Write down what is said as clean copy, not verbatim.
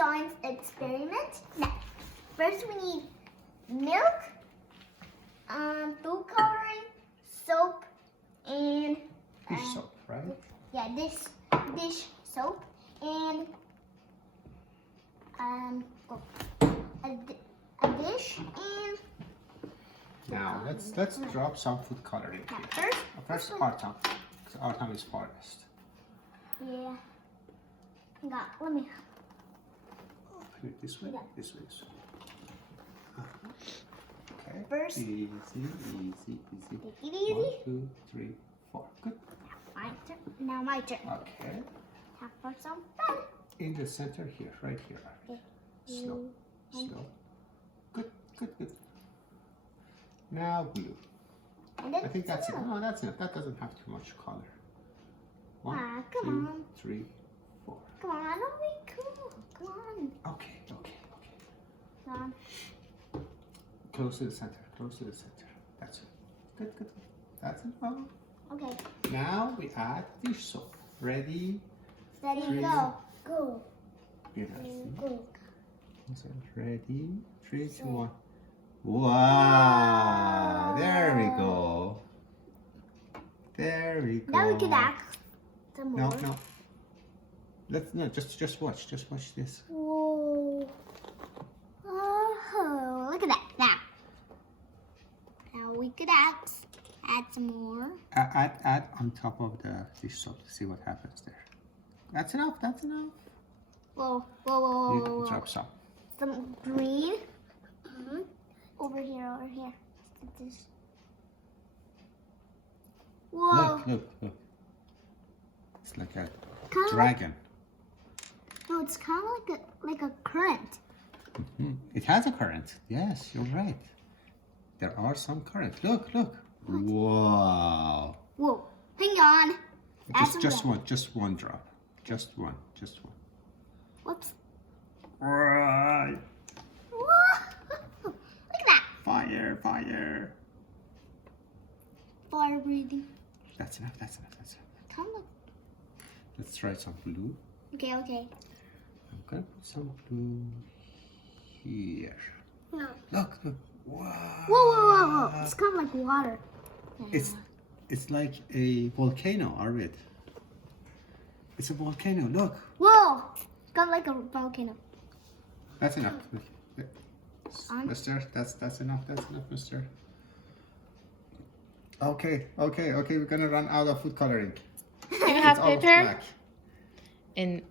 science experiment. Now, first we need milk, food coloring, soap, and Dish soap, right? yeah, this dish soap, and a dish, and Now let's drop some food coloring now here. first, First Artam, because Artam is farthest. yeah. Let me. Put it this way, Yeah. this way, this way. Okay. First- Easy, easy, easy. Take it easy. 1, 2, 3, 4. Good. My turn. Now my turn. Okay. Time for some fun. In the center here, right here. Okay. Slow, slow. Good, good, good. Now blue. And then I think that's it. some. No, that's enough. That doesn't have too much color. 1, Ah, come 2, on. 3, 4. Come on, don't be cool. Come on. Okay, okay, okay. Come on. Close to the center. Close to the center. That's it. Good, good, good. That's enough. Okay. Now we add dish soap. Ready? Steady, Three. go. Go. Yes. Go. Ready? 3, 2, 1. Wow! There we go. There we go. Now we can add some more. No, no. Let's no. Just watch. Just watch this. Whoa. Oh, look at that. Now we could add some more. Add on top of the dish soap to see what happens there. That's enough. That's enough. Whoa, whoa, whoa, You whoa, can whoa. drop some. Some green. Over here, over here. This. Whoa. Look. It's like a Kinda dragon. No, it's kind of like a current. It has a current. Yes, you're right. There are some current. Look. Wow. Whoa. Hang on. Add some Just more. one. Just one drop. Just one. Whoops. Right. Whoa. Look at that. Fire. Fire breathing. That's enough. Kind of. Let's try some blue. Okay. I'm gonna put some blue here. No. Look. Wow. Whoa. It's kind of like water. It's like a volcano, Arvid. It's a volcano. Look. Whoa. It's kind of like a volcano. That's enough. On. Mister, that's enough, mister. Okay, we're gonna run out of food coloring. You have It's all paper black. and